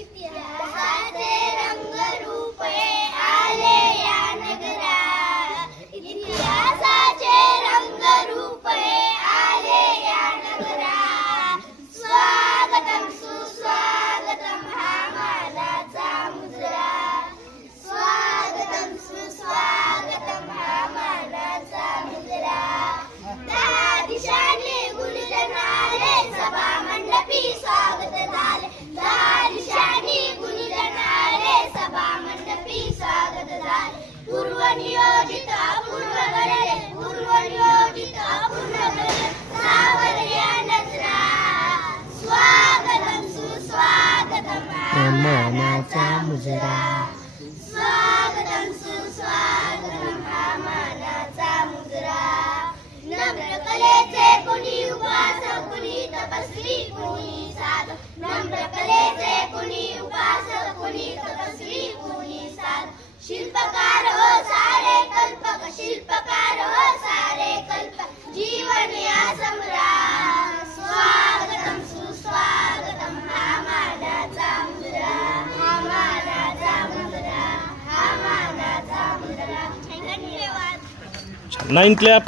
इतिहासाचे रंगरूपे आले या नगरा, इतिहासाचे रंगरूपे आले या नगरा. स्वागतम सुस्वागतम हा मानाचा मुजरा, स्वागतम सुस्वागतम हा मानाचा मुजरा. दहा दिशांनी गुरुजन आले, सभा मंडपी स्वागत झाले. दहा दिशांनी गुरुजन आले, सभा मंडपी स्वागत झाले. पूर्वनियोजित अपूर्व घडले, पूर्वनियोजित अपूर्व घडले, सावरल्या नजरा. स्वागतम सुस्वागतम हा मानाचा मुजरा. स्वागतम सुस्वागतम हा मानाचा मुजरा. नम्र कलेचे कुणी उपासक, कुणी तपस्वी, कुणी साधक. नम्र कलेचे कुणी उपासक, कुणी तपस्वी, कुणी साधक. शिल्पकार हो सारे कल्पक, शिल्पकार हो सारे कल्पक, जीवन या समरा. स्वागतम सुस्वागतम हा मानाचा मुजरा, हा मानाचा मुजरा, हा मानाचा मुजरा. धन्यवाद. 9 क्लॅप.